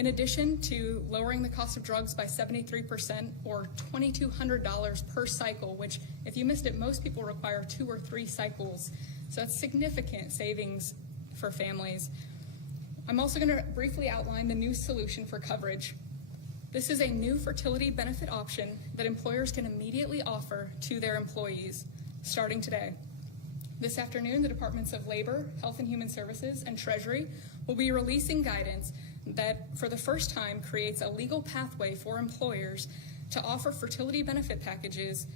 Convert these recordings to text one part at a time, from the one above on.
in addition to lowering the cost of drugs by 73% or $2,200 per cycle, which if you missed it, most people require 2 or 3 cycles. So that's significant savings for families. I'm also going to briefly outline the new solution for coverage. This is a new fertility benefit option that employers can immediately offer to their employees starting today. This afternoon, the Departments of Labor, Health and Human Services, and Treasury will be releasing guidance that, for the first time, creates a legal pathway for employers to offer fertility benefit packages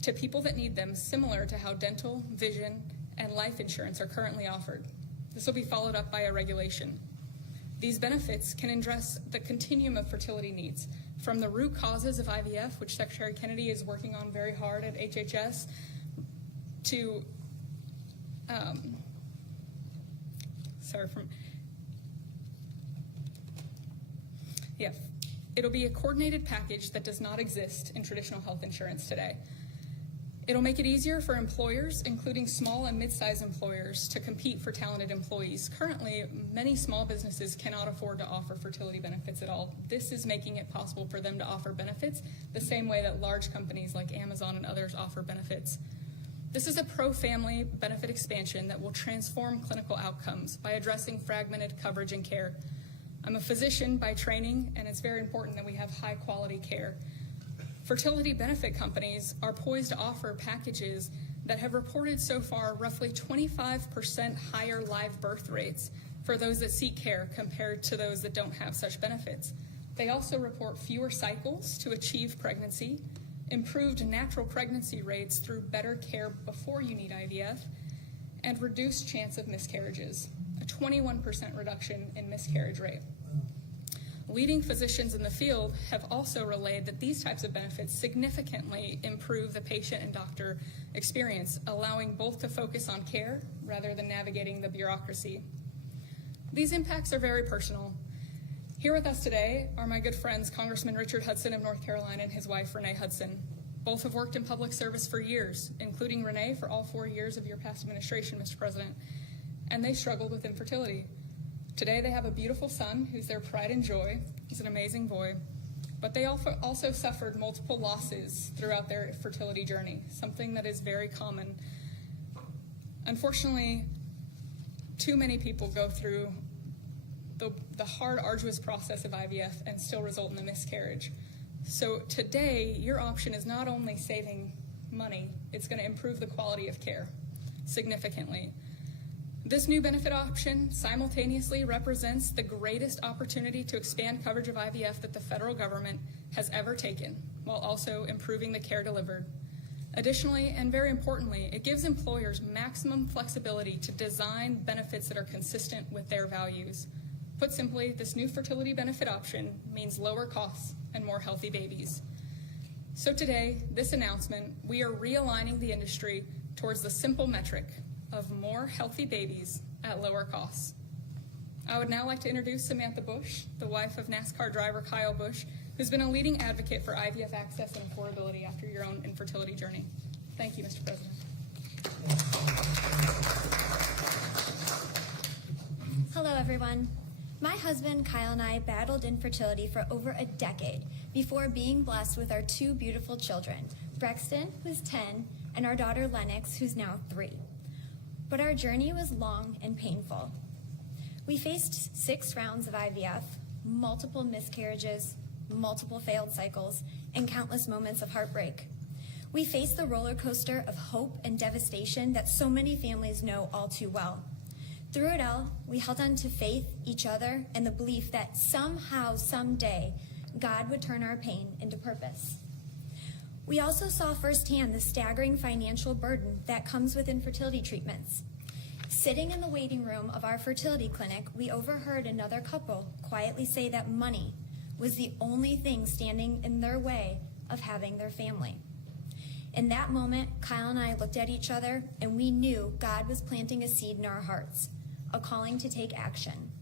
to people that need them, similar to how dental, vision, and life insurance are currently offered. This will be followed up by a regulation. These benefits can address the continuum of fertility needs, from the root causes of IVF, which Secretary Kennedy is working on very hard at HHS, to it'll be a coordinated package that does not exist in traditional health insurance today. It'll make it easier for employers, including small and mid-sized employers, to compete for talented employees. Currently, many small businesses cannot afford to offer fertility benefits at all. This is making it possible for them to offer benefits the same way that large companies like Amazon and others offer benefits. This is a pro-family benefit expansion that will transform clinical outcomes by addressing fragmented coverage and care. I'm a physician by training, and it's very important that we have high-quality care. Fertility benefit companies are poised to offer packages that have reported so far roughly 25% higher live birth rates for those that seek care compared to those that don't have such benefits. They also report fewer cycles to achieve pregnancy, improved natural pregnancy rates through better care before you need IVF, and reduced chance of miscarriages, a 21% reduction in miscarriage rate. Leading physicians in the field have also relayed that these types of benefits significantly improve the patient and doctor experience, allowing both to focus on care rather than navigating the bureaucracy. These impacts are very personal. Here with us today are my good friends, Congressman Richard Hudson of North Carolina and his wife, Renee Hudson. Both have worked in public service for years, including Renee for all 4 years of your past administration, Mr. President, and they struggled with infertility. Today they have a beautiful son who's their pride and joy. He's an amazing boy, but they also suffered multiple losses throughout their fertility journey, something that is very common. Unfortunately, too many people go through the hard, arduous process of IVF and still result in a miscarriage. So today, your option is not only saving money, it's going to improve the quality of care significantly. This new benefit option simultaneously represents the greatest opportunity to expand coverage of IVF that the federal government has ever taken, while also improving the care delivered. Additionally, and very importantly, it gives employers maximum flexibility to design benefits that are consistent with their values. Put simply, this new fertility benefit option means lower costs and more healthy babies. So today, this announcement, we are realigning the industry towards the simple metric of more healthy babies at lower costs. I would now like to introduce Samantha Bush, the wife of NASCAR driver Kyle Busch, who's been a leading advocate for IVF access and affordability after your own infertility journey. Thank you, Mr. President. Hello, everyone. My husband, Kyle, and I battled infertility for over a decade before being blessed with our 2 beautiful children, Brexton, who's 10, and our daughter, Lennox, who's now 3. But our journey was long and painful. We faced 6 rounds of IVF, multiple miscarriages, multiple failed cycles, and countless moments of heartbreak. We faced the roller coaster of hope and devastation that so many families know all too well. Through it all, we held on to faith, each other, and the belief that somehow, someday, God would turn our pain into purpose. We also saw firsthand the staggering financial burden that comes with infertility treatments. Sitting in the waiting room of our fertility clinic, we overheard another couple quietly say that money was the only thing standing in their way of having their family. In that moment, Kyle and I looked at each other, and we knew God was planting a seed in our hearts, a calling to take action.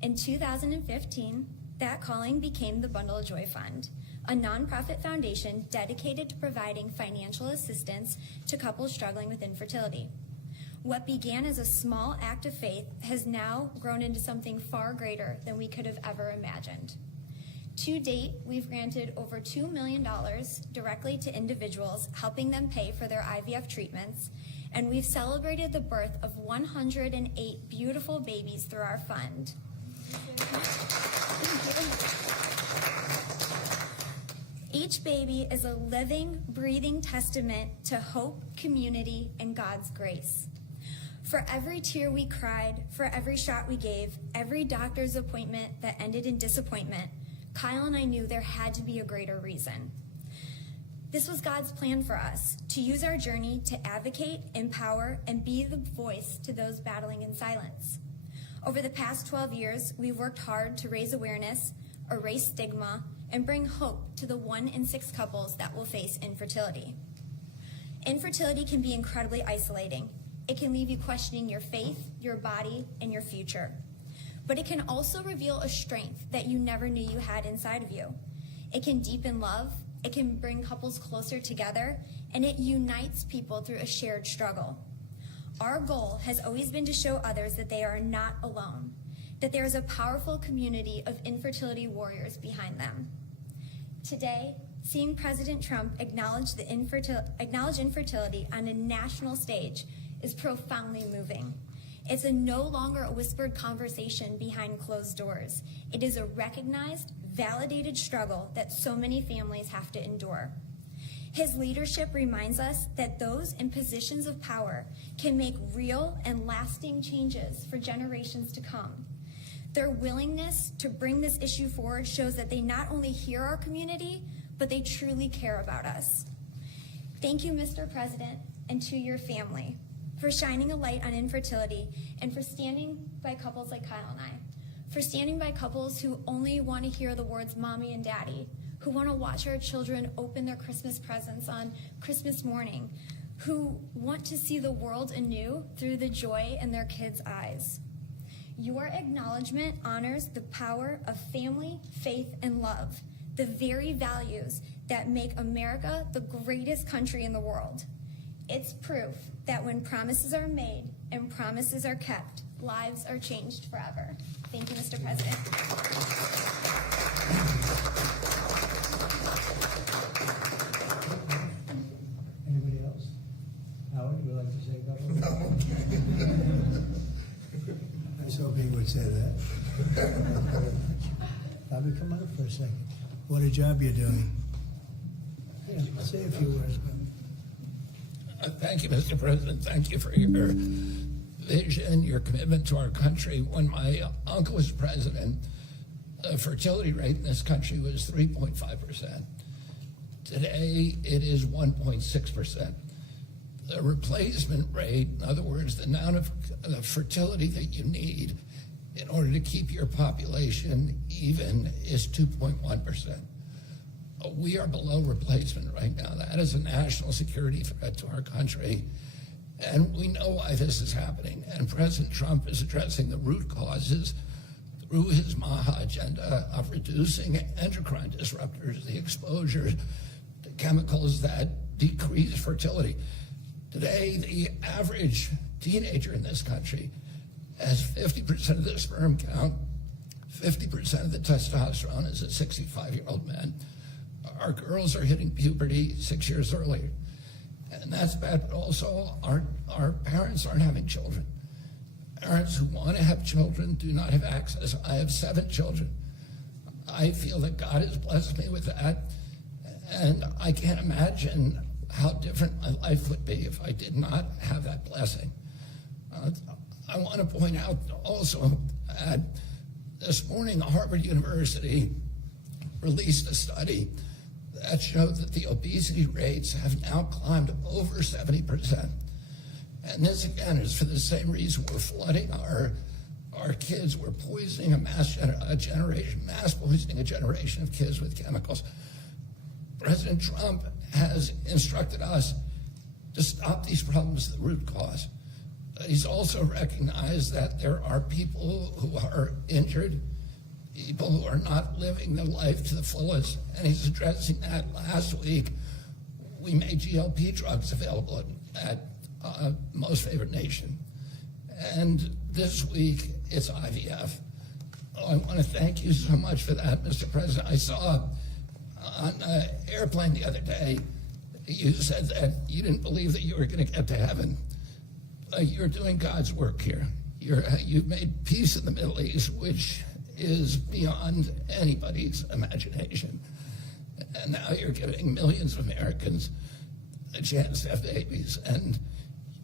In 2015, that calling became the Bundle of Joy Fund, a nonprofit foundation dedicated to providing financial assistance to couples struggling with infertility. What began as a small act of faith has now grown into something far greater than we could have ever imagined. To date, we've granted over $2 million directly to individuals, helping them pay for their IVF treatments, and we've celebrated the birth of 108 beautiful babies through our fund. Each baby is a living, breathing testament to hope, community, and God's grace. For every tear we cried, for every shot we gave, every doctor's appointment that ended in disappointment, Kyle and I knew there had to be a greater reason. This was God's plan for us, to use our journey to advocate, empower, and be the voice to those battling in silence. Over the past 12 years, we've worked hard to raise awareness, erase stigma, and bring hope to the 1 in 6 couples that will face infertility. Infertility can be incredibly isolating. It can leave you questioning your faith, your body, and your future. But it can also reveal a strength that you never knew you had inside of you. It can deepen love, it can bring couples closer together, and it unites people through a shared struggle. Our goal has always been to show others that they are not alone, that there is a powerful community of infertility warriors behind them. Today, seeing President Trump acknowledge infertility on a national stage is profoundly moving. It's no longer a whispered conversation behind closed doors. It is a recognized, validated struggle that so many families have to endure. His leadership reminds us that those in positions of power can make real and lasting changes for generations to come. Their willingness to bring this issue forward shows that they not only hear our community, but they truly care about us. Thank you, Mr. President, and to your family for shining a light on infertility and for standing by couples like Kyle and I, for standing by couples who only want to hear the words mommy and daddy, who want to watch our children open their Christmas presents on Christmas morning, who want to see the world anew through the joy in their kids' eyes. Your acknowledgement honors the power of family, faith, and love, the very values that make America the greatest country in the world. It's proof that when promises are made and promises are kept, lives are changed forever. Thank you, Mr. President. Anybody else? Howard, would you like to say a couple? No. I was hoping he would say that. Bobby, come up for a second. What a job you're doing. Yeah, say a few words, Bobby. Thank you, Mr. President. Thank you for your vision, your commitment to our country. When my uncle was president, the fertility rate in this country was 3.5%. Today, it is 1.6%. The replacement rate, in other words, the amount of fertility that you need in order to keep your population even, is 2.1%. We are below replacement right now. That is a national security threat to our country. And we know why this is happening. And President Trump is addressing the root causes through his MAHA agenda of reducing endocrine disruptors, the exposure to chemicals that decrease fertility. Today, the average teenager in this country has 50% of the sperm count, 50% of the testosterone as a 65-year-old man. Our girls are hitting puberty 6 years earlier. And that's bad, but also our parents aren't having children. Parents who want to have children do not have access. I have 7 children. I feel that God has blessed me with that, and I can't imagine how different my life would be if I did not have that blessing. I want to point out also that this morning Harvard University released a study that showed that the obesity rates have now climbed over 70%. And this, again, is for the same reason we're flooding our kids. We're poisoning mass poisoning a generation of kids with chemicals. President Trump has instructed us to stop these problems at the root cause. He's also recognized that there are people who are injured, people who are not living their life to the fullest, and he's addressing that. Last week, we made GLP drugs available at most favored nation. And this week, it's IVF. Oh, I want to thank you so much for that, Mr. President. I saw on an airplane the other day, you said that you didn't believe that you were going to get to heaven. You're doing God's work here. You've made peace in the Middle East, which is beyond anybody's imagination. And now you're giving millions of Americans a chance to have babies. And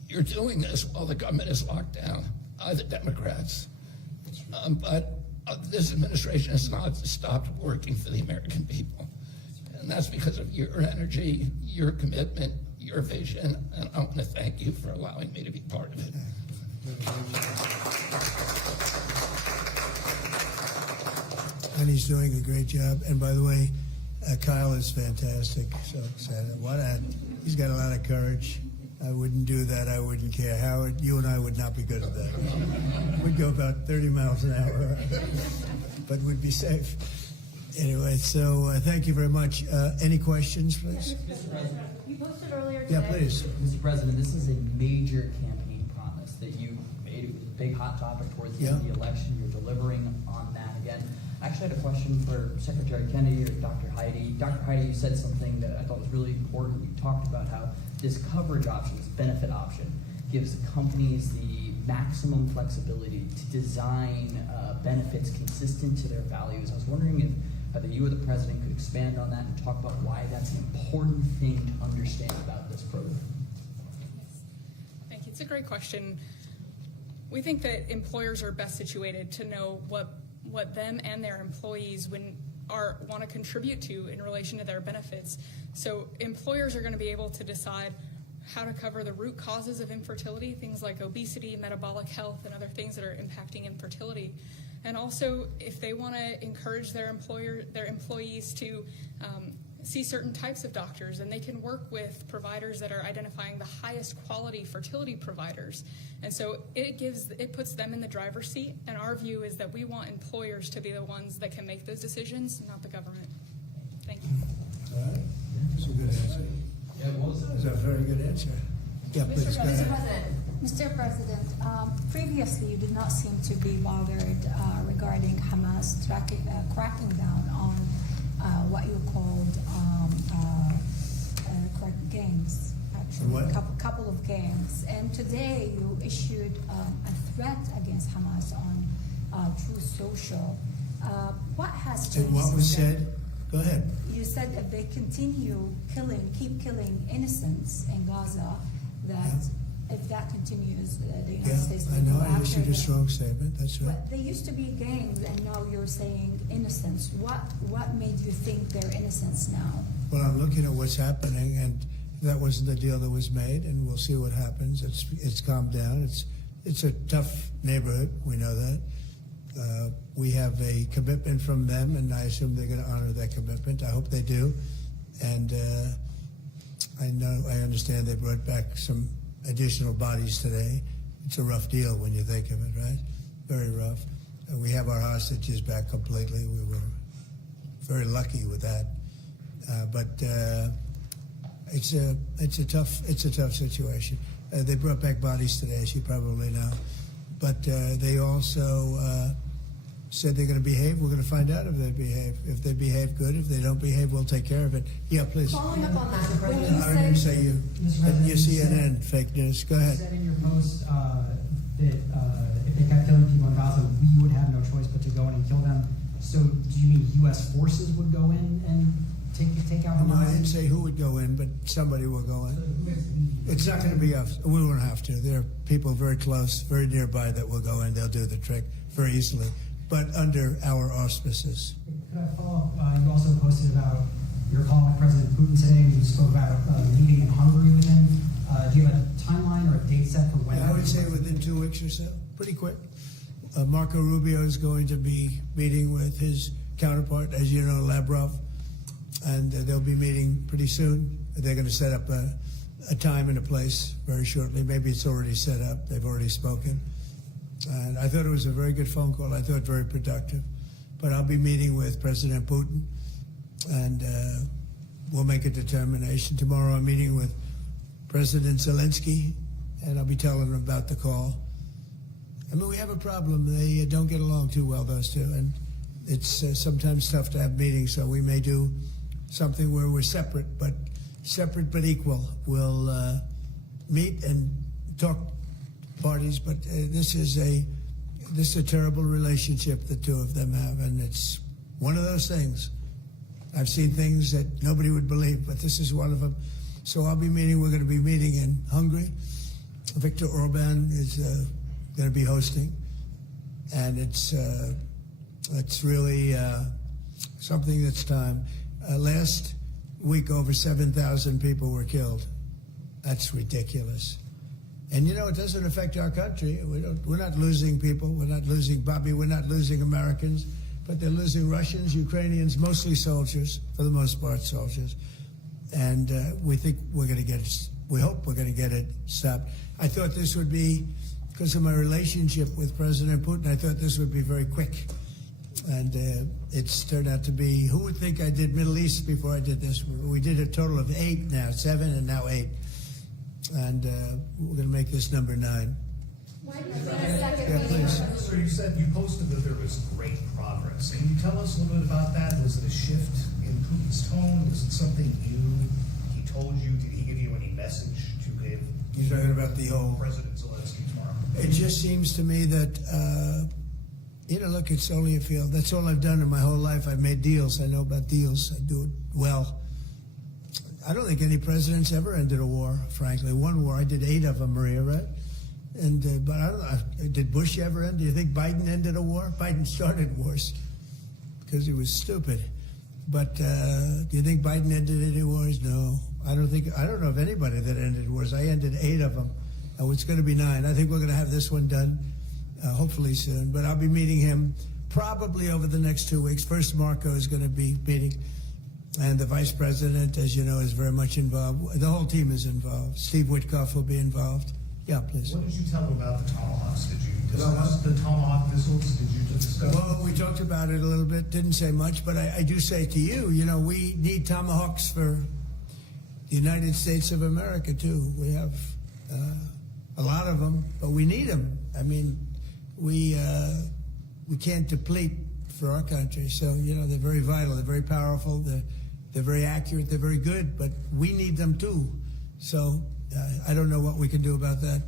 you're doing this while the government is locked down by the Democrats. But this administration has not stopped working for the American people. And that's because of your energy, your commitment, your vision, and I want to thank you for allowing me to be part of it. And he's doing a great job. And by the way, Kyle is fantastic. So excited. He's got a lot of courage. I wouldn't do that. I wouldn't care. Howard, you and I would not be good at that. We'd go about 30 miles an hour, but we'd be safe. Anyway, so thank you very much. Any questions, please? Mr. President. You posted earlier today. Yeah, please. Mr. President, this is a major campaign promise that you made. It was a big hot topic towards the end of the election. You're delivering on that again. I actually had a question for Secretary Kennedy or Dr. Heidi. Dr. Heidi, you said something that I thought was really important. You talked about how this coverage option, this benefit option, gives the companies the maximum flexibility to design benefits consistent to their values. I was wondering if either you or the President could expand on that and talk about why that's an important thing to understand about this program. Thank you. It's a great question. We think that employers are best situated to know what them and their employees want to contribute to in relation to their benefits. So employers are going to be able to decide how to cover the root causes of infertility, things like obesity, metabolic health, and other things that are impacting infertility. And also, if they want to encourage their employees to see certain types of doctors, and they can work with providers that are identifying the highest quality fertility providers. And so it puts them in the driver's seat. And our view is that we want employers to be the ones that can make those decisions, not the government. Thank you. All right. That's a good answer. That's a very good answer. Yeah, please, go ahead. Mr. President, previously you did not seem to be bothered regarding Hamas cracking down on what you called gangs, actually, What? couple of gangs. And today you issued a threat against Hamas on True Social. What has changed? And what was since then? said? Go ahead. You said if they continue keep killing innocents in Gaza, that if that continues, the United States I will know go I after issued a them. strong statement. That's right. But they used to be gangs, and now you're saying innocents. What made you think they're innocents now? Well, I'm looking at what's happening, and that wasn't the deal that was made, and we'll see what happens. It's calmed down. It's a tough neighborhood. We know that. We have a commitment from them, and I assume they're going to honor that commitment. I hope they do. And I understand they brought back some additional bodies today. It's a rough deal when you think of it, right? Very rough. And we have our hostages back completely. We were very lucky with that. But it's a tough situation. They brought back bodies today, as you probably know. But they also said they're going to behave. We're going to find out if they behave. If they behave good, if they don't behave, we'll take care of it. Yeah, please. Following up on that, When you I didn't say you. Mr. President, You CNN fake news. Go you ahead. said in your post that if they kept killing people in Gaza, we would have no choice but to go in and kill them. So do you mean U.S. forces would go in and take out No, I Hamas? didn't say who would go in, but somebody will go in. It's not going to be us. We won't have to. There are people very close, very nearby that will go in. They'll do the trick very easily, but under our auspices. Could I follow up? You also posted about your call with President Putin today, and you spoke about a meeting in Hungary with him. Do you have a timeline or a date set for when? I would say within 2 weeks or so, pretty quick. Marco Rubio is going to be meeting with his counterpart, as you know, Lavrov, and they'll be meeting pretty soon. They're going to set up a time and a place very shortly. Maybe it's already set up. They've already spoken. And I thought it was a very good phone call. I thought very productive. But I'll be meeting with President Putin, and we'll make a determination. Tomorrow I'm meeting with President Zelensky and I'll be telling them about the call. I mean, we have a problem. They don't get along too well, those two, and it's sometimes tough to have meetings, so we may do something where we're separate but equal. We'll meet and talk parties, but this is a terrible relationship the two of them have, and it's one of those things. I've seen things that nobody would believe, but this is one of them. So we're going to be meeting in Hungary. Viktor Orban is going to be hosting, and it's really something that's time. Last week, over 7,000 people were killed. That's ridiculous. And you know, it doesn't affect our country. We're not losing people. We're not losing Bobby. We're not losing Americans. But they're losing Russians, Ukrainians, mostly soldiers, for the most part soldiers. And we think we're going to get it. We hope we're going to get it stopped. I thought this would be, because of my relationship with President Putin, I thought this would be very quick. And it's turned out to be, who would think I did Middle East before I did this? We did a total of 8 now, 7 and now 8. And we're going to make this number 9. Why do you think a second Yeah, meeting? please. So you said you posted that there was great progress. Can you tell us a little bit about that? Was it a shift in Putin's tone? Was it something new he told you? Did he give you any message to give You're talking about the whole... President Zelensky tomorrow? It just seems to me that, look, it's only a field. That's all I've done in my whole life. I've made deals. I know about deals. I do it well. I don't think any president's ever ended a war, frankly. One war, I did 8 of them, Maria, right? And but I don't know, did Bush ever end? Do you think Biden ended a war? Biden started wars because he was stupid. But do you think Biden ended any wars? No. I don't know of anybody that ended wars. I ended 8 of them. It's going to be 9. I think we're going to have this one done hopefully soon. But I'll be meeting him probably over the next 2 weeks. First, Marco is going to be meeting. And the vice president, as you know, is very much involved. The whole team is involved. Steve Witkoff will be involved. Yeah, please. What did you tell him about the Tomahawks? Did you discuss the Tomahawk missiles? Did you discuss? Well, we talked about it a little bit. Didn't say much, but I do say to you, we need Tomahawks for the United States of America, too. We have a lot of them, but we need them. I mean, we can't deplete for our country. So, they're very vital. They're very powerful. They're very accurate. They're very good, but we need them, too. So I don't know what we can do about that.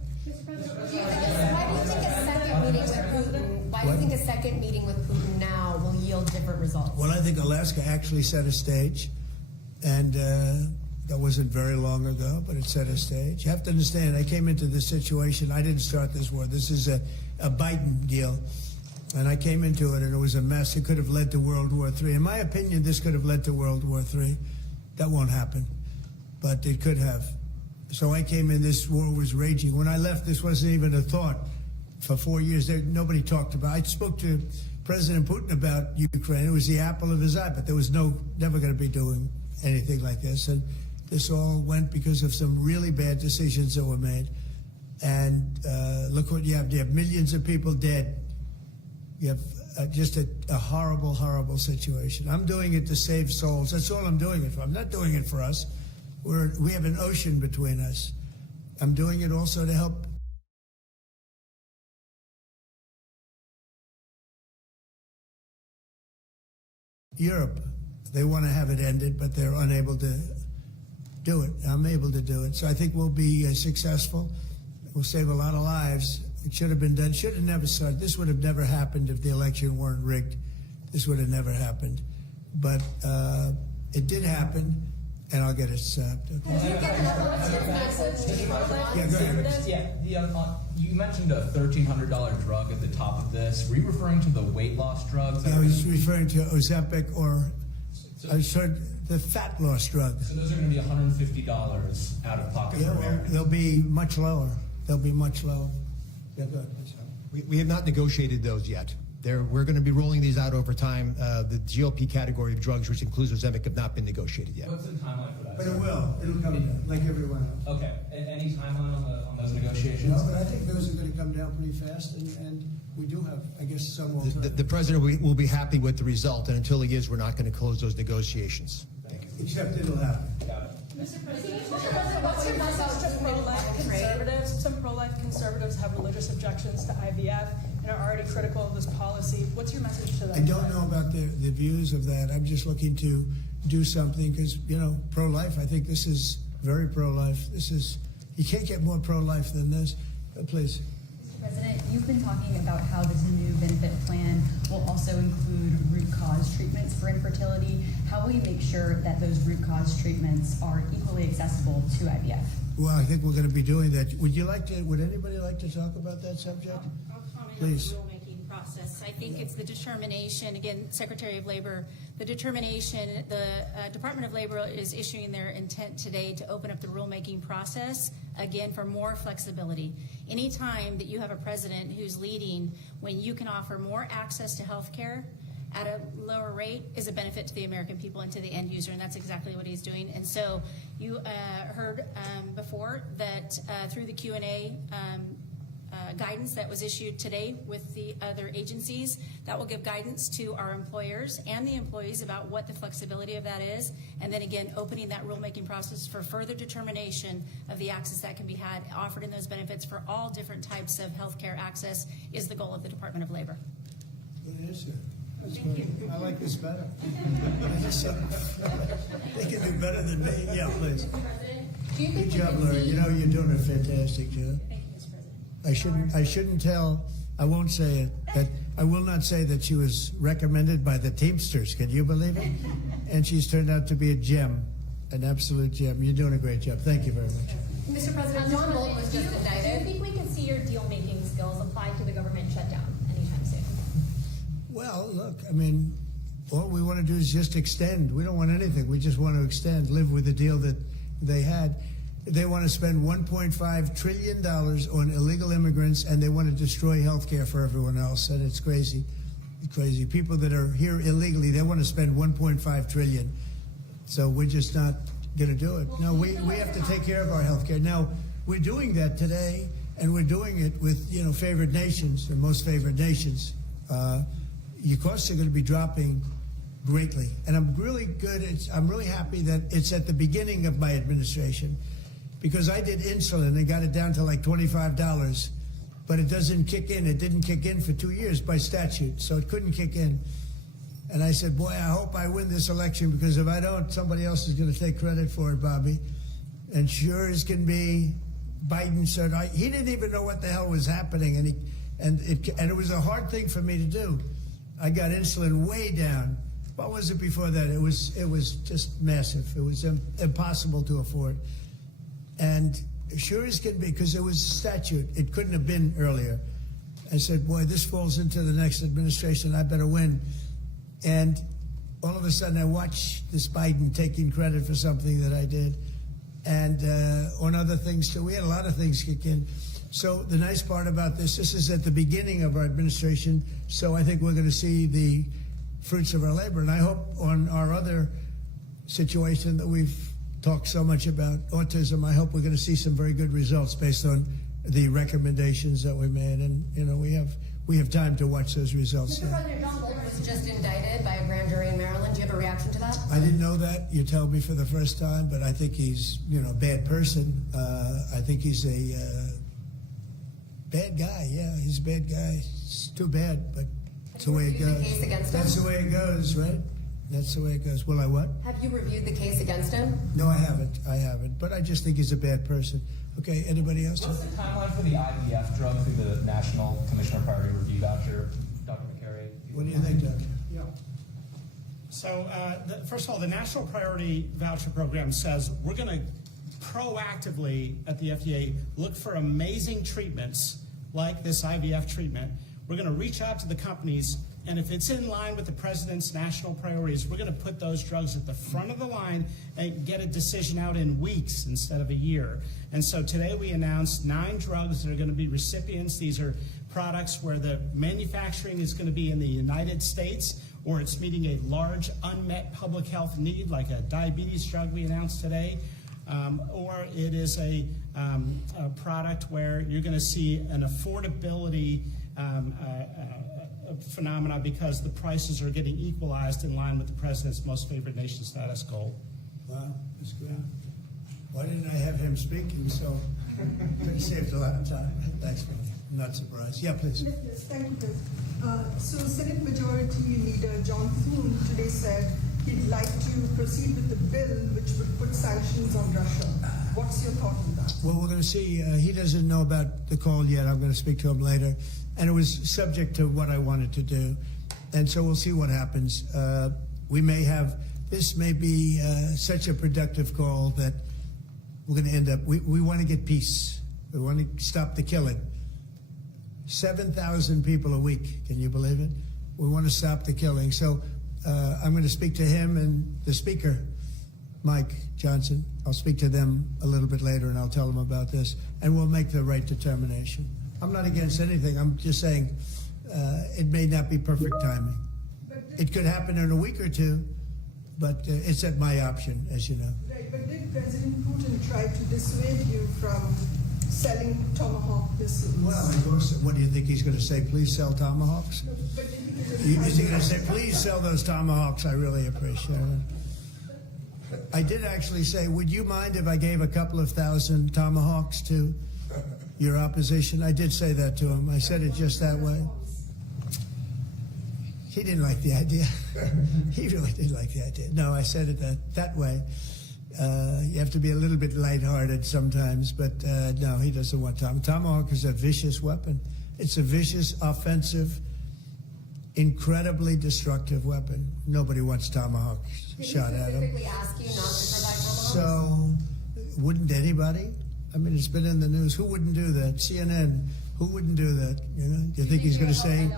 Why do you think a second meeting with Putin now will yield different results? Well, I think Alaska actually set a stage, and that wasn't very long ago, but it set a stage. You have to understand, I came into this situation. I didn't start this war. This is a Biden deal, and I came into it, and it was a mess. It could have led to World War III. In my opinion, this could have led to World War III. That won't happen, but it could have. So I came in, this war was raging. When I left, this wasn't even a thought. For 4 years, nobody talked about it. I spoke to President Putin about Ukraine. It was the apple of his eye, but there was never going to be doing anything like this. And this all went because of some really bad decisions that were made. And look what you have. You have millions of people dead. You have just a horrible, horrible situation. I'm doing it to save souls. That's all I'm doing it for. I'm not doing it for us. We have an ocean between us. I'm doing it also to help Europe. They want to have it ended, but they're unable to do it. I'm able to do it. So I think we'll be successful. We'll save a lot of lives. It should have been done. Should have never started. This would have never happened if the election weren't rigged. This would have never happened. But it did happen. And I'll get it stopped. Okay. Yeah, go ahead. Yeah, you mentioned a $1,300 drug at the top of this. Were you referring to the weight loss drugs? I was referring to Ozempic, or I heard the fat loss drug. So those are going to be $150 out of pocket for Yeah, well, Americans. they'll be much lower. They'll be much lower. Yeah, go ahead. We have not negotiated those yet. We're going to be rolling these out over time. The GLP category of drugs, which includes Ozempic, have not been negotiated yet. What's the timeline for that? But it will. It'll come down, like everyone else. Okay. Any timeline on those negotiations? No, but I think those are going to come down pretty fast, and we do have, I guess, some alternative. The president will be happy with the result, and until he is, we're not going to close those negotiations. Except it'll happen. Got it. What's your message to pro-life conservatives? Some pro-life conservatives have religious objections to IVF and are already critical of this policy. What's your message to them? I don't know about the views of that. I'm just looking to do something because, pro-life, I think this is very pro-life. You can't get more pro-life than this. Please. Mr. President, you've been talking about how this new benefit plan will also include root cause treatments for infertility. How will you make sure that those root cause treatments are equally accessible to IVF? Well, I think we're going to be doing that. Would anybody like to talk about that subject? I'll comment Please. on the rulemaking process. I think it's the determination, again, Secretary of Labor, the determination, the Department of Labor is issuing their intent today to open up the rulemaking process, again, for more flexibility. Anytime that you have a president who's leading when you can offer more access to health care at a lower rate is a benefit to the American people and to the end user, and that's exactly what he's doing. And so you heard before that through the Q&A guidance that was issued today with the other agencies, that will give guidance to our employers and the employees about what the flexibility of that is, and then again opening that rulemaking process for further determination of the access that can be had offered in those benefits for all different types of healthcare access is the goal of the Department of Labor. Good answer. I like this better. They can do better than me. Yeah, please. Good job, Larry. You're doing a fantastic job. Thank you, Mr. President. I shouldn't tell. I won't say it. But I will not say that she was recommended by the Teamsters. Can you believe it? And she's turned out to be a gem, an absolute gem. You're doing a great job. Thank you very much. Mr. President, John Bolton was just Do indicted. you think we can see your deal-making skills applied to the government shutdown anytime soon? Well, look, all we want to do is just extend. We don't want anything. We just want to extend, live with the deal that they had. They want to spend $1.5 trillion on illegal immigrants, and they want to destroy health care for everyone else, and it's crazy. It's crazy. People that are here illegally, they want to spend $1.5 trillion. So we're just not going to do it. No, we have to take care of our health care. Now, we're doing that today, and we're doing it with, favored nations, or most favored nations. Your costs are going to be dropping greatly. And I'm really happy that it's at the beginning of my administration, because I did insulin and got it down to like $25, but it doesn't kick in. It didn't kick in for 2 years by statute, so it couldn't kick in. And I said, boy, I hope I win this election, because if I don't, somebody else is going to take credit for it, Bobby. And sure as can be, Biden said, he didn't even know what the hell was happening, and it was a hard thing for me to do. I got insulin way down. What was it before that? It was just massive. It was impossible to afford. And sure as can be, because it was statute, it couldn't have been earlier. I said, boy, this falls into the next administration. I better win. And all of a sudden, I watch this Biden taking credit for something that I did, and on other things too. We had a lot of things kick in. So the nice part about this is at the beginning of our administration, so I think we're going to see the fruits of our labor. And I hope on our other situation that we've talked so much about, autism, I hope we're going to see some very good results based on the recommendations that we made. And, we have time to watch those results. Mr. President, John Bolton was just indicted by a grand jury in Maryland. Do you have a reaction to that? I didn't know that. You told me for the first time, but I think he's, a bad person. I think he's a bad guy. Yeah, he's a bad guy. It's too bad, but that's the way it goes. Case against him? That's the way it goes, right? That's the way it goes. Will I what? Have you reviewed the case against him? No, I haven't. But I just think he's a bad person. Okay, anybody else? What's the timeline for the IBF drug through the National Commissioner Priority Review Voucher, Dr. McCary? What do you think, Doctor? Yeah. So, first of all, the National Priority Voucher Program says we're going to proactively at the FDA look for amazing treatments like this IVF treatment. We're going to reach out to the companies, and if it's in line with the president's national priorities, we're going to put those drugs at the front of the line and get a decision out in weeks instead of a year. And so today we announced 9 drugs that are going to be recipients. These are products where the manufacturing is going to be in the United States, or it's meeting a large unmet public health need, like a diabetes drug we announced today, or it is a product where you're going to see an affordability phenomena because the prices are getting equalized in line with the president's most favored nation status goal. Wow, that's great. Why didn't I have him speaking? So could have saved a lot of time. Thanks, man. I'm not surprised. Yeah, please. Yes, thank you, Chris. So Senate Majority Leader John Thune today said he'd like to proceed with the bill which would put sanctions on Russia. What's your thought on that? Well, we're going to see. He doesn't know about the call yet. I'm going to speak to him later. And it was subject to what I wanted to do. And so we'll see what happens. This may be such a productive call that we're going to end up, we want to get peace. We want to stop the killing. 7,000 people a week. Can you believe it? We want to stop the killing. So I'm going to speak to him and the speaker, Mike Johnson. I'll speak to them a little bit later and I'll tell them about this. And we'll make the right determination. I'm not against anything. I'm just saying it may not be perfect timing. It could happen in a week or two, but it's at my option, as you know. Right, but did President Putin try to dissuade you from selling Tomahawk missiles? Well, of course, what do you think he's going to say? Please sell Tomahawks? But Is he going to say, please sell those Tomahawks? I really appreciate it. I did actually say, would you mind if I gave a couple of thousand Tomahawks to your opposition? I did say that to him. I said it just that way. He didn't like the idea. He really didn't like the idea. No, I said it that way. You have to be a little bit lighthearted sometimes, but no, he doesn't want Tomahawk is a vicious weapon. It's a vicious, offensive, incredibly destructive weapon. Nobody wants Tomahawk shot at them. Specifically ask you not to provide Tomahawks? So, wouldn't anybody? I mean, it's been in the news. Who wouldn't do that? CNN. Who wouldn't do that? You know? Do you think he's going to say,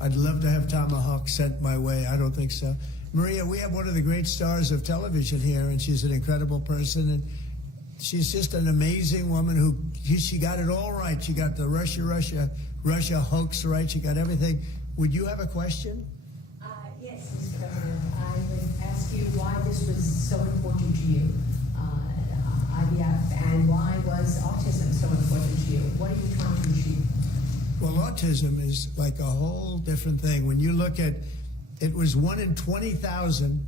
I'd love to have Tomahawk sent my way? I don't think so. Maria, we have one of the great stars of television here, and she's an incredible person, and she's just an amazing woman who, she got it all right. She got the Russia hoax right. She got everything. Would you have a question? Yes, Mr. President. I would ask you why this was so important to you, IBF, and why was autism so important to you? What are you trying to achieve? Well, autism is like a whole different thing. When you look at, it was 1 in 20,000.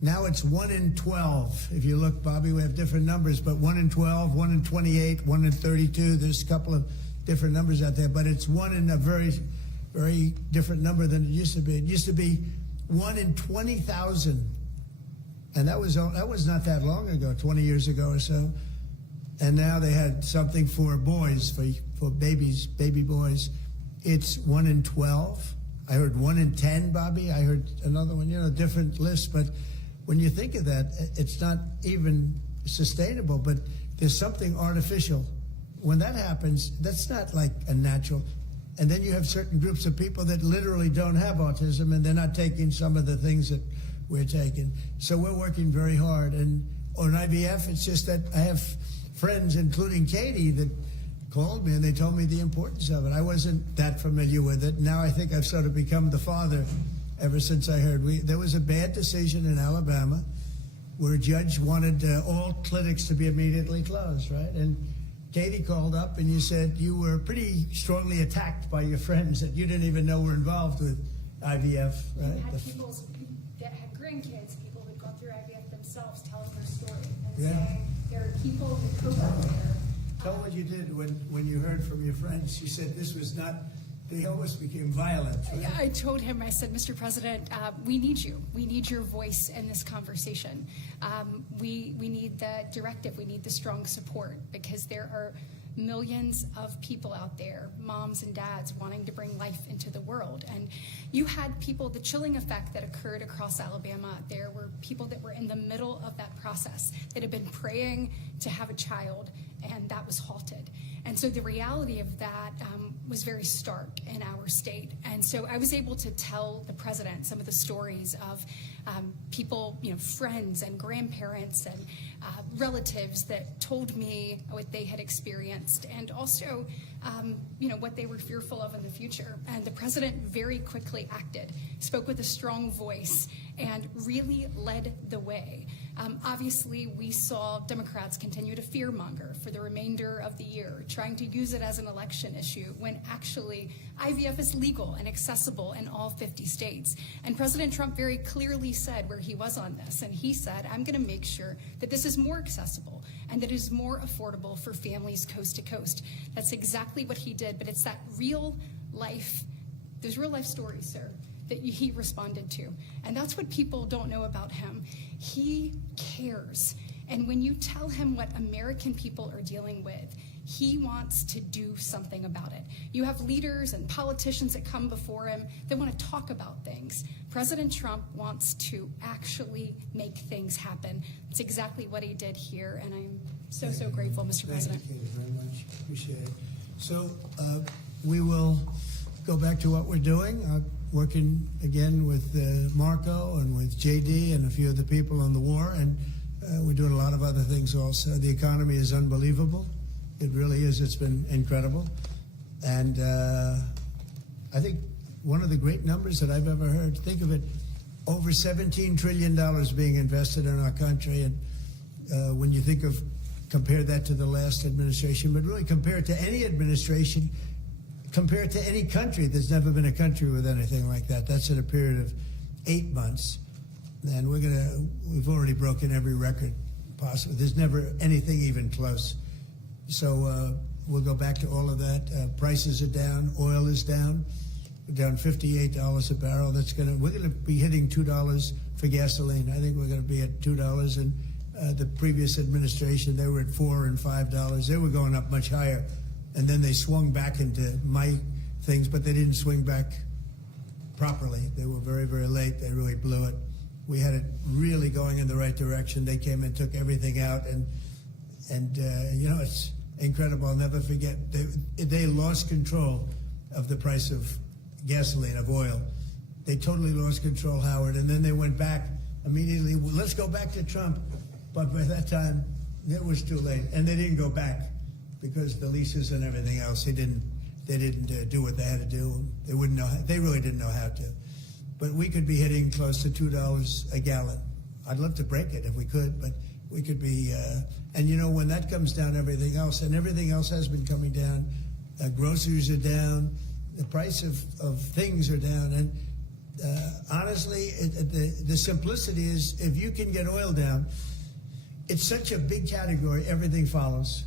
Now it's 1 in 12. If you look, Bobby, we have different numbers, but 1 in 12, 1 in 28, 1 in 32. There's a couple of different numbers out there, but it's 1 in a very, very different number than it used to be. It used to be 1 in 20,000. And that was not that long ago, 20 years ago or so. And now they had something for boys, for babies, baby boys. It's 1 in 12. I heard 1 in 10, Bobby. I heard another one, different lists. But when you think of that, it's not even sustainable, but there's something artificial. When that happens, that's not like a natural. And then you have certain groups of people that literally don't have autism, and they're not taking some of the things that we're taking. So we're working very hard. And on IBF, it's just that I have friends, including Katie, that called me and they told me the importance of it. I wasn't that familiar with it. Now I think I've sort of become the father ever since I heard. There was a bad decision in Alabama where a judge wanted all clinics to be immediately closed, right? And Katie called up and you said you were pretty strongly attacked by your friends that you didn't even know were involved with IVF, right? We had people that had grandkids, people who'd gone through IVF themselves telling their story and saying there are people who cope out there. Tell what you did when you heard from your friends. You said this was not, they almost became violent. Right? I told him, I said, Mr. President, we need you. We need your voice in this conversation. We need the directive. We need the strong support because there are millions of people out there, moms and dads, wanting to bring life into the world. And you had people, the chilling effect that occurred across Alabama, there were people that were in the middle of that process that had been praying to have a child, and that was halted. And so the reality of that was very stark in our state. And so I was able to tell the president some of the stories of people, friends and grandparents and relatives that told me what they had experienced and also, what they were fearful of in the future. And the president very quickly acted, spoke with a strong voice, and really led the way. Obviously, we saw Democrats continue to fearmonger for the remainder of the year, trying to use it as an election issue when actually IVF is legal and accessible in all 50 states. And President Trump very clearly said where he was on this, and he said, I'm going to make sure that this is more accessible and that it is more affordable for families coast to coast. That's exactly what he did, but it's that real life, those real life stories, sir, that he responded to. And that's what people don't know about him. He cares. And when you tell him what American people are dealing with, he wants to do something about it. You have leaders and politicians that come before him that want to talk about things. President Trump wants to actually make things happen. It's exactly what he did here, and I'm so, so grateful, Mr. President. Thank you very much. Appreciate it. So we will go back to what we're doing. Working again with Marco and with JD and a few of the people on the war, and we're doing a lot of other things also. The economy is unbelievable. It really is. It's been incredible. And I think one of the great numbers that I've ever heard, think of it, over $17 trillion being invested in our country. And when you think of, compare that to the last administration, but really compare it to any administration, compared to any country, there's never been a country with anything like that. That's in a period of 8 months. And we've already broken every record possible. There's never anything even close. So we'll go back to all of that. Prices are down. Oil is down. We're down $58 a barrel. We're gonna be hitting $2 for gasoline. I think we're gonna be at $2. And the previous administration, they were at $4 and $5. They were going up much higher. And then they swung back into my things, but they didn't swing back properly. They were very, very late. They really blew it. We had it really going in the right direction. They came and took everything out, and it's incredible. I'll never forget. They lost control of the price of gasoline, of oil. They totally lost control, Howard, and then they went back immediately. Well, let's go back to Trump. But by that time, it was too late, and they didn't go back. Because the leases and everything else, they didn't do what they had to do. They wouldn't know. They really didn't know how to. But we could be hitting close to $2 a gallon. I'd love to break it if we could, but we could be. And when that comes down, everything else has been coming down. Groceries are down. The price of things are down. And honestly, the simplicity is if you can get oil down, it's such a big category. Everything follows.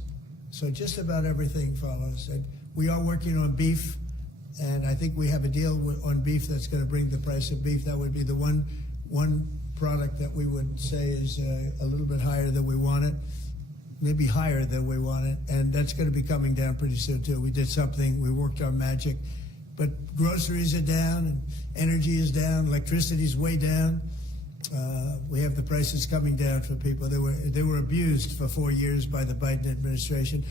So just about everything follows. And we are working on beef, and I think we have a deal on beef that's going to bring the price of beef. That would be the one product that we would say is a little bit higher than we want it, maybe higher than we want it, and that's going to be coming down pretty soon too. We did something. We worked our magic. But groceries are down, and energy is down, electricity is way down. We have the prices coming down for people. They were abused for 4 years by the Biden administration.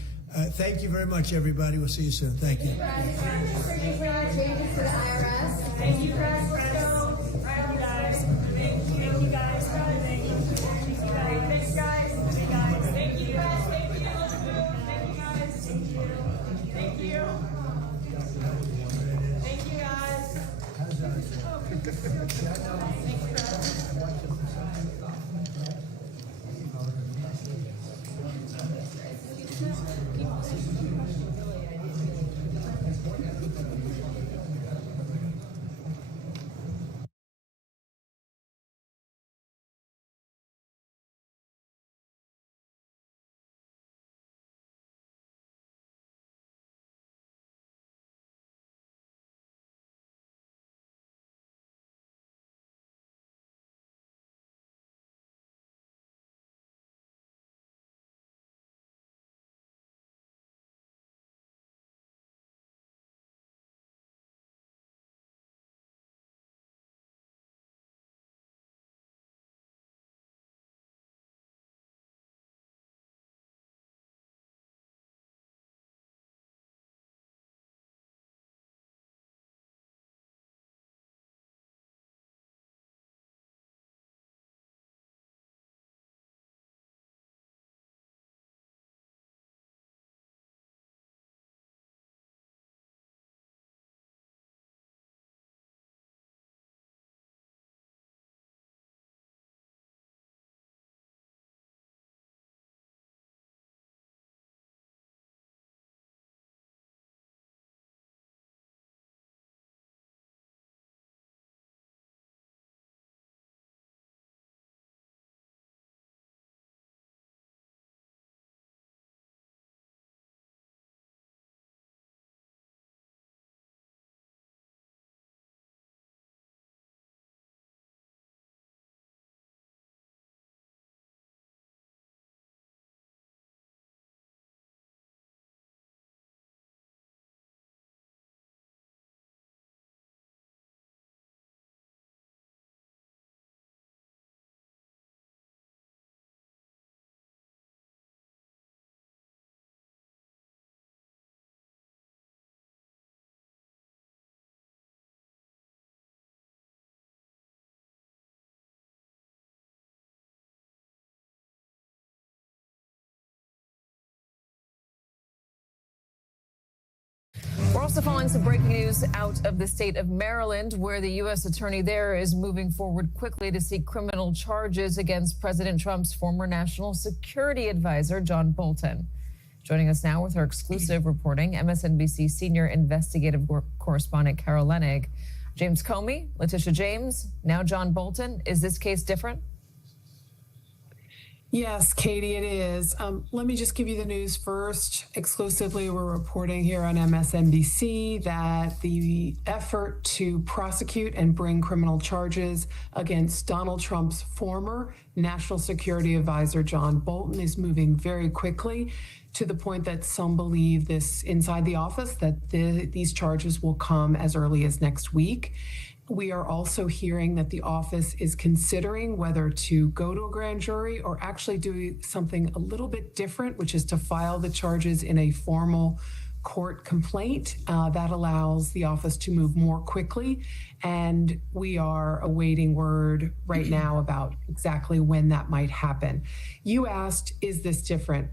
Thank you very much, everybody. We'll see you soon. Thank you. Changes to the IRS. Thank you, guys. Let's go. Thank you, guys. Thank you, guys. Thank you, guys. Thanks, guys. Thank you, guys. Thank you. Thank you, guys. Thank you. Thank you. Thank you, guys. Also following some breaking news out of the state of Maryland, where the U.S. attorney there is moving forward quickly to seek criminal charges against President Trump's former national security advisor, John Bolton. Joining us now with our exclusive reporting, MSNBC senior investigative correspondent Carol Lenig. James Comey, Letitia James, now John Bolton. Is this case different? Yes, Katie, it is. Let me just give you the news first. Exclusively, we're reporting here on MSNBC that the effort to prosecute and bring criminal charges against Donald Trump's former national security advisor, John Bolton, is moving very quickly, to the point that some believe this inside the office, that these charges will come as early as next week. We are also hearing that the office is considering whether to go to a grand jury or actually do something a little bit different, which is to file the charges in a formal court complaint. That allows the office to move more quickly. And we are awaiting word right now about exactly when that might happen. You asked, is this different?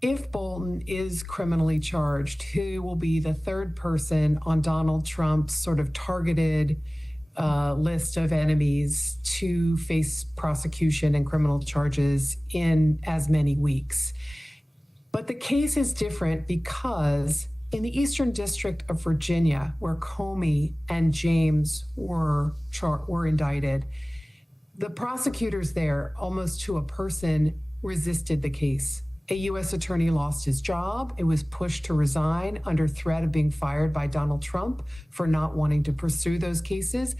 If Bolton is criminally charged, he will be the third person on Donald Trump's sort of targeted list of enemies to face prosecution and criminal charges in as many weeks. But the case is different because in the Eastern District of Virginia, where Comey and James were indicted, the prosecutors there, almost to a person, resisted the case. A U.S. attorney lost his job. It was pushed to resign under threat of being fired by Donald Trump for not wanting to pursue those cases.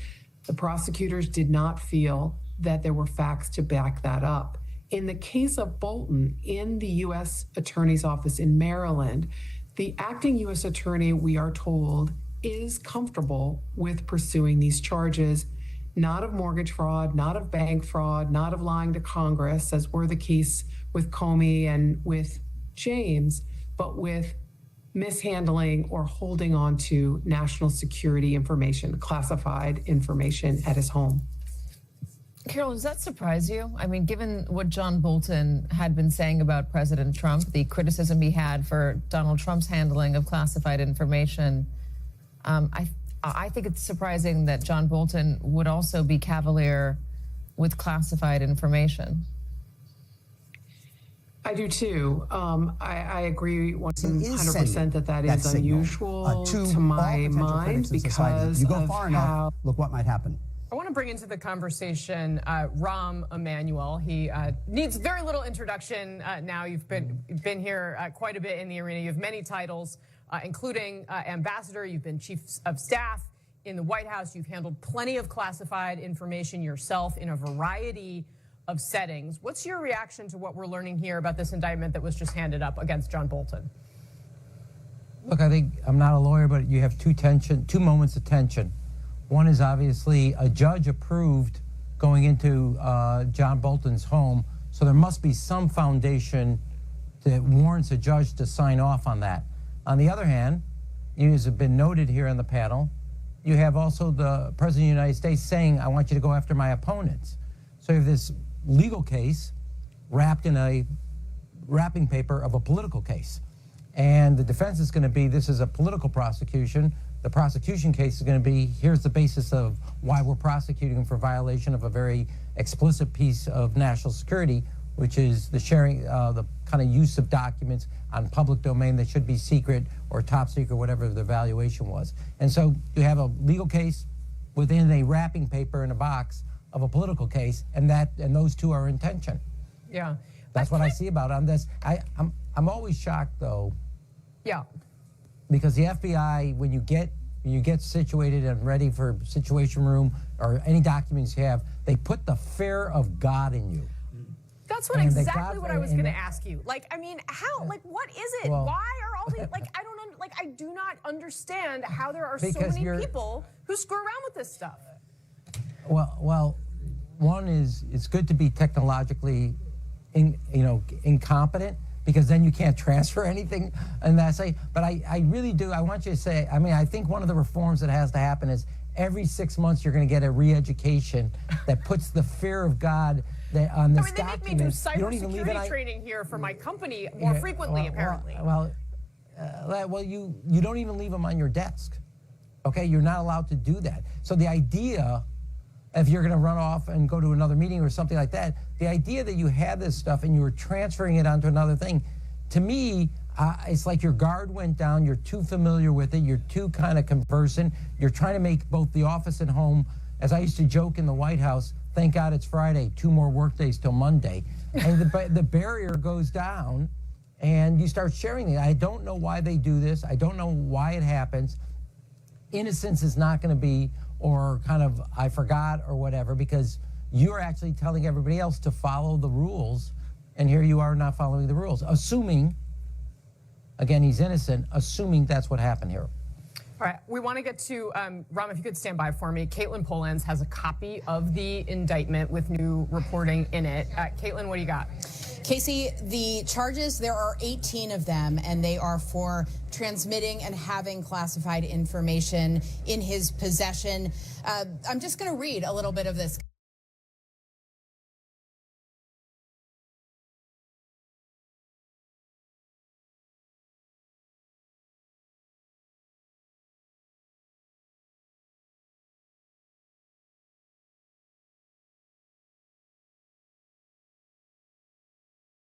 The prosecutors did not feel that there were facts to back that up. In the case of Bolton, in the U.S. Attorney's Office in Maryland, the acting U.S. attorney, we are told, is comfortable with pursuing these charges, not of mortgage fraud, not of bank fraud, not of lying to Congress, as were the case with Comey and with James, but with mishandling or holding on to national security information, classified information at his home. Carol, does that surprise you? I mean, given what John Bolton had been saying about President Trump, the criticism he had for Donald Trump's handling of classified information, I think it's surprising that John Bolton would also be cavalier with classified information. I do too. I agree 100% that is unusual to my mind because you go of far how. enough, look what might happen. I want to bring into the conversation Rahm Emanuel. He needs very little introduction now. You've been here quite a bit in the arena. You have many titles, including ambassador. You've been chief of staff in the White House. You've handled plenty of classified information yourself in a variety of settings. What's your reaction to what we're learning here about this indictment that was just handed up against John Bolton? Look, I think I'm not a lawyer, but you have two moments of tension. One is obviously a judge approved going into John Bolton's home, so there must be some foundation that warrants a judge to sign off on that. On the other hand, as have been noted here on the panel, you have also the President of the United States saying, I want you to go after my opponents. So you have this legal case wrapped in a wrapping paper of a political case. And the defense is going to be, this is a political prosecution. The prosecution case is going to be, here's the basis of why we're prosecuting him for violation of a very explicit piece of national security, which is the sharing, the kind of use of documents on public domain that should be secret or top secret, whatever the valuation was. And so you have a legal case within a wrapping paper in a box of a political case, and those two are in tension. Yeah. That's what I see about it on this. I'm always shocked, though. Yeah. Because the FBI, when you get situated and ready for situation room or any documents you have, they put the fear of God in you. That's exactly what I was going to ask you. Like, I mean, how? Like, what is it? Well, why are all these? Like, I do not understand how there are so many people who screw around with this stuff. Well, one is it's good to be technologically, incompetent, because then you can't transfer anything. And but I really do. I want you to say. I mean, I think one of the reforms that has to happen is every 6 months you're going to get a re-education that puts the fear of God on this document. They make me do cybersecurity training here for my company more frequently, apparently. Well, well, you don't even leave them on your desk. Okay, you're not allowed to do that. So the idea, if you're going to run off and go to another meeting or something like that, the idea that you had this stuff and you were transferring it onto another thing, to me, it's like your guard went down, you're too familiar with it, you're too kind of conversant, you're trying to make both the office and home, as I used to joke in the White House, thank God it's Friday, 2 more work days till Monday. And the barrier goes down and you start sharing it. I don't know why they do this. I don't know why it happens. Innocence is not going to be, or kind of, I forgot or whatever, because you're actually telling everybody else to follow the rules, and here you are not following the rules, assuming, again, he's innocent, assuming that's what happened here. All right, we want to get to, Ram, if you could stand by for me. Caitlin Polans has a copy of the indictment with new reporting in it. Caitlin, what do you got? Casey, the charges, there are 18 of them, and they are for transmitting and having classified information in his possession. I'm just going to read a little bit of this.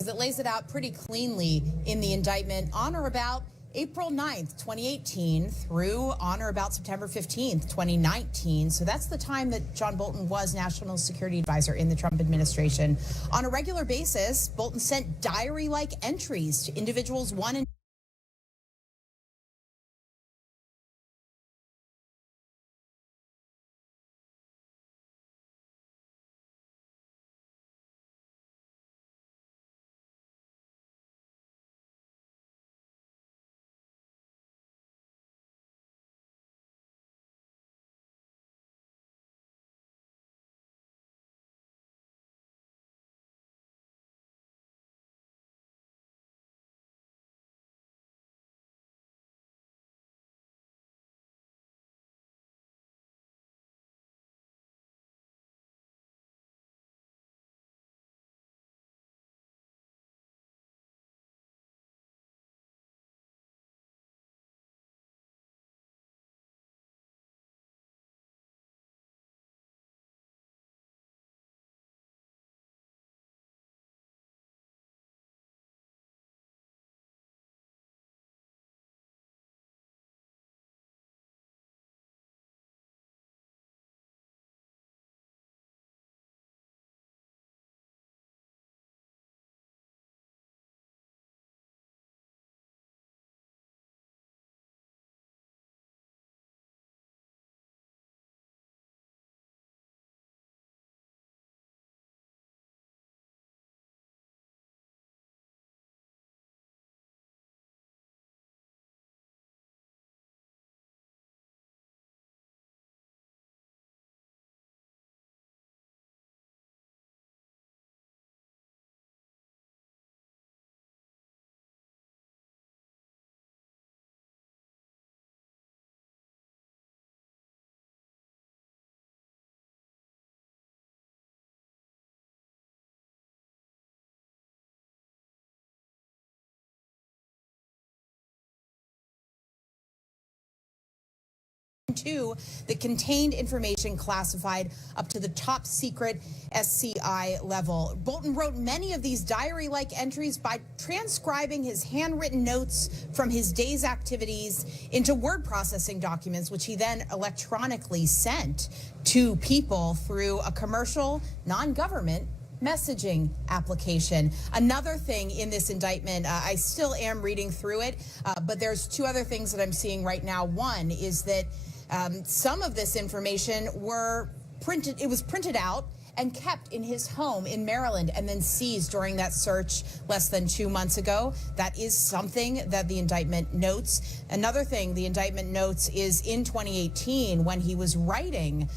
It lays it out pretty cleanly in the indictment on or about April 9th, 2018 through on or about September 15th, 2019. So that's the time that John Bolton was National Security Advisor in the Trump administration. On a regular basis, Bolton sent diary-like entries to individuals 1 and two that contained information classified up to the top secret SCI level. Bolton wrote many of these diary-like entries by transcribing his handwritten notes from his day's activities into word processing documents, which he then electronically sent to people through a commercial, non-government messaging application. Another thing in this indictment, I still am reading through it, but there's 2 other things that I'm seeing right now. One is that some of this information was printed out and kept in his home in Maryland and then seized during that search less than 2 months ago. That is something that the indictment notes. Another thing the indictment notes is in 2018, when he was writing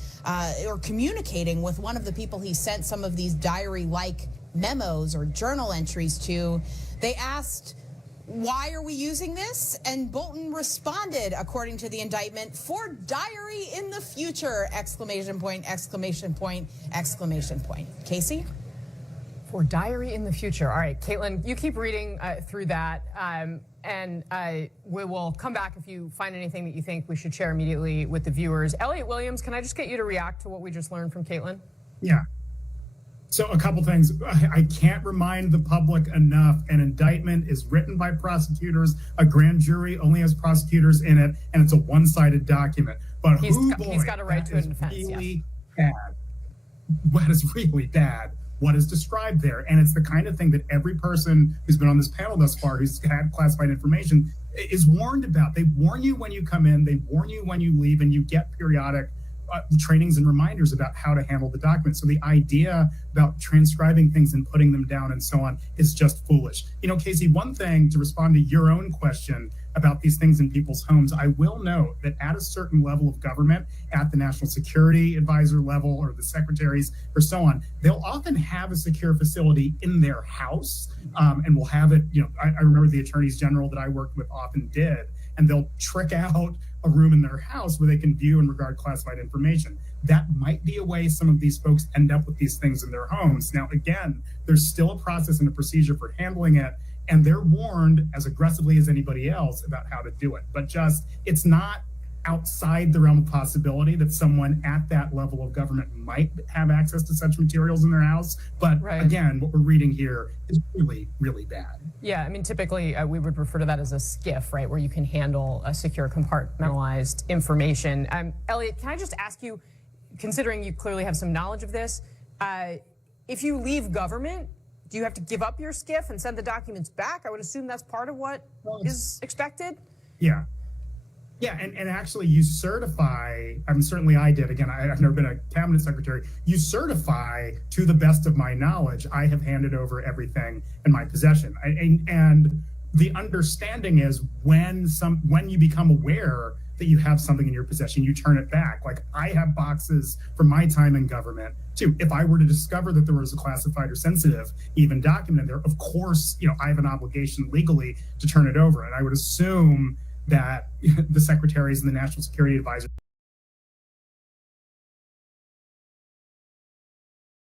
or communicating with one of the people he sent some of these diary-like memos or journal entries to, they asked, "Why are we using this?" And Bolton responded, according to the indictment, "For diary in the future!" Exclamation point, exclamation point, exclamation point. Casey? For diary in the future. All right, Caitlin, you keep reading through that. And we will come back if you find anything that you think we should share immediately with the viewers. Elliot Williams, can I just get you to react to what we just learned from Caitlin? Yeah. So a couple things. I can't remind the public enough, an indictment is written by prosecutors, a grand jury only has prosecutors in it, and it's a one-sided document. But he's got a right to a defense. Really bad. What is really bad, what is described there. And it's the kind of thing that every person who's been on this panel thus far who's had classified information is warned about. They warn you when you come in, they warn you when you leave, and you get periodic trainings and reminders about how to handle the document. So the idea about transcribing things and putting them down and so on is just foolish. You know, Casey, one thing to respond to your own question about these things in people's homes, I will note that at a certain level of government, at the National Security Advisor level or the secretaries or so on, they'll often have a secure facility in their house, and will have it, you know, I remember the attorneys general that I worked with often did, and they'll trick out a room in their house where they can view and regard classified information. That might be a way some of these folks end up with these things in their homes. Now, again, there's still a process and a procedure for handling it, and they're warned as aggressively as anybody else about how to do it. But just, it's not outside the realm of possibility that someone at that level of government might have access to such materials in their house. But again, what we're reading here is really, really bad. Yeah, I mean, typically we would refer to that as a SCIF, right, where you can handle a secure compartmentalized information. Elliot, can I just ask you, considering you clearly have some knowledge of this, if you leave government, do you have to give up your SCIF and send the documents back? I would assume that's part of what is expected. Yeah. Yeah, and actually you certify, certainly I did, again, I've never been a cabinet secretary, you certify, to the best of my knowledge, I have handed over everything in my possession. And the understanding is when you become aware that you have something in your possession, you turn it back. Like, I have boxes from my time in government too. If I were to discover that there was a classified or sensitive even document in there, of course, you know, I have an obligation legally to turn it over. And I would assume that the secretaries and the National Security Advisor